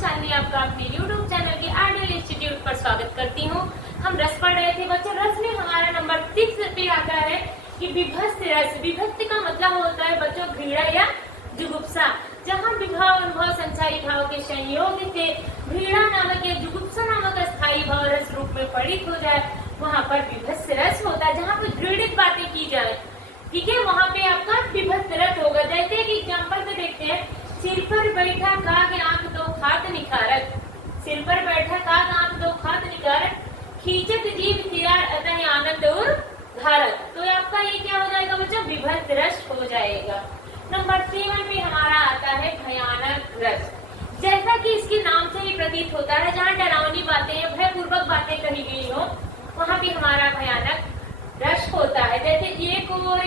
शालिनी आपका अपने YouTube channel के आइडियल इंस्टीट्यूट पर स्वागत करती हूँ। हम रस पढ़ रहे थे बच्चों। रस में हमारा नंबर 6 पे आता है कि विभक्त रस। विभक्त का मतलब होता है बच्चों घृणा या जुगुप्सा। जहाँ विभाव अनुभव संचारी भाव के संयोग से घृणा नामक या जुगुप्सा नामक अस्थायी भाव रस रूप में पढ़ित हो जाए, वहाँ पर विभक्त रस होता है। जहाँ पर घृणित बातें की जाए, ठीक है, वहाँ पे आपका विभक्त रस होगा। जैसे कि एग्जाम्पल में देखते हैं, सिर पर बैठा काग आंख दो खात निखारत। सिर पर बैठा काग आंख दो खात निखारत, खींचत जीव तिरार अतः आनंद और भारत। तो आपका ये क्या हो जाएगा बच्चों? विभक्त रस हो जाएगा। नंबर 7 पे हमारा आता है भयानक रस। जैसा कि इसके नाम से ही प्रतीत होता है, जहाँ डरावनी बातें या भयपूर्वक बातें कही गई हो, वहाँ भी हमारा भयानक रस होता है। जैसे एक ओर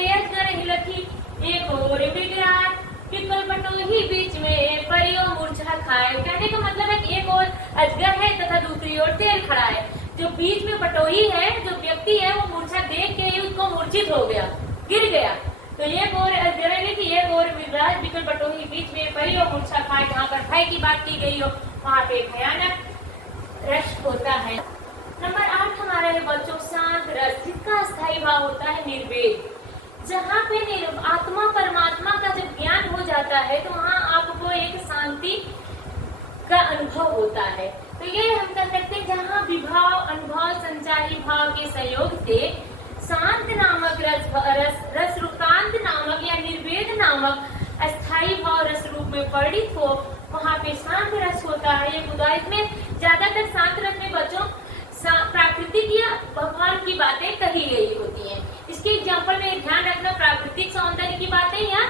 लखी, एक और बिगराट, पिपल बटोही बीच में परियो मूर्छा खाए। कहने का मतलब है कि एक और अजगर है तथा दूसरी ओर तेल खड़ा है। जो बीच में बटोही है, जो व्यक्ति है, वो मूर्छा देख के ही उसको मूर्छित हो गया, गिर गया। तो एक और अजगर है कि एक और विगराट, पिपल बटोही बीच में परियो मूर्छा खाए। जहाँ पर भय की बात की गई हो, वहाँ पे भयानक रस होता है। नंबर 8 हमारा है बच्चों शांत रस, जिसका स्थायी भाव होता है निर्वेद। जहाँ पे आत्मा परमात्मा का जब ज्ञान हो जाता है, तो वहाँ आपको एक शांति का अनुभव होता है। तो ये हम कह सकते हैं, जहाँ विभाव अनुभव संचारी भाव के सहयोग से शांत नामक रस रूपांत नामक या निर्वेद नामक अस्थायी भाव रस रूप में पढ़ित हो, वहाँ पे शांत रस होता है। ये बुधा इसमें ज्यादातर शांत रस में बच्चों प्राकृतिक या भगवान की बातें कही गई होती हैं। इसके एग्जाम्पल में ध्यान रखना, प्राकृतिक सौंदर्य की बातें या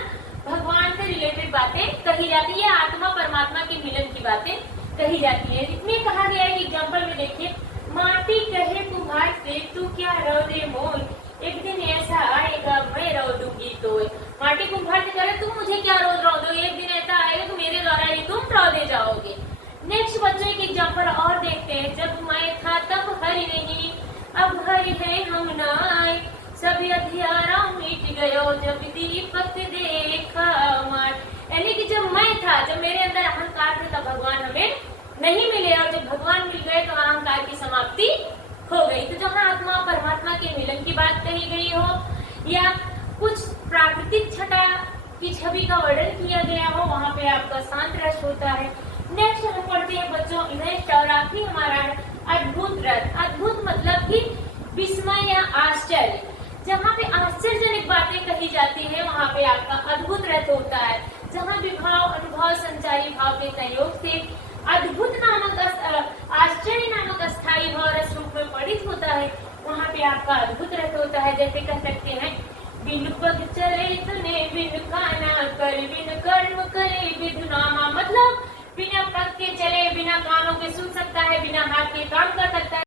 भगवान से रिलेटेड बातें कही जाती है, आत्मा परमात्मा के मिलन की बातें कही जाती है। इसमें कहा गया है, एग्जाम्पल में देखिए, माटी कहे कुम्हार से तू क्या रो दे मोल, एक दिन ऐसा आएगा मैं रो दूंगी तो। माटी कुम्हार से कहे तुम मुझे क्या रोज रो दो, एक दिन ऐसा आएगा तो मेरे द्वारा ही तुम रो दे जाओगे। नेक्स्ट बच्चों एक एग्जाम्पल और देखते हैं, जब मैं था तब हरि नहीं, अब हरि है हम ना आए, सभी अंधियारा मिट गयो, जब दीपक देखा मार। यानी कि जब मैं था, जब मेरे अंदर अहंकार था, तब भगवान हमें नहीं मिले, और जब भगवान मिल गए तो अहंकार की समाप्ति हो गई। तो जहाँ आत्मा परमात्मा के मिलन की बात कही गई हो, या कुछ प्राकृतिक छटा की छवि का वर्णन किया गया हो, वहाँ पे आपका शांत रस होता है। नेक्स्ट हम पढ़ते हैं बच्चों, नेक्स्ट और आखिरी हमारा है अद्भुत रस। अद्भुत मतलब कि विस्मय या आश्चर्य। जहाँ पे आश्चर्यजनक बातें कही जाती है, वहाँ पे आपका अद्भुत रस होता है। जहाँ विभाव अनुभव संचारी भाव के संयोग से अद्भुत नामक आश्चर्य नामक अस्थायी भाव रस रूप में पढ़ित होता है, वहाँ पे आपका अद्भुत रस होता है। जैसे कह सकते हैं, बिन पग चले तने, बिन काना कर, बिन कर्म करे विधुनामा। मतलब बिना पग के चले, बिना कानों के सुन सकता है, बिना हाथ के काम कर सकता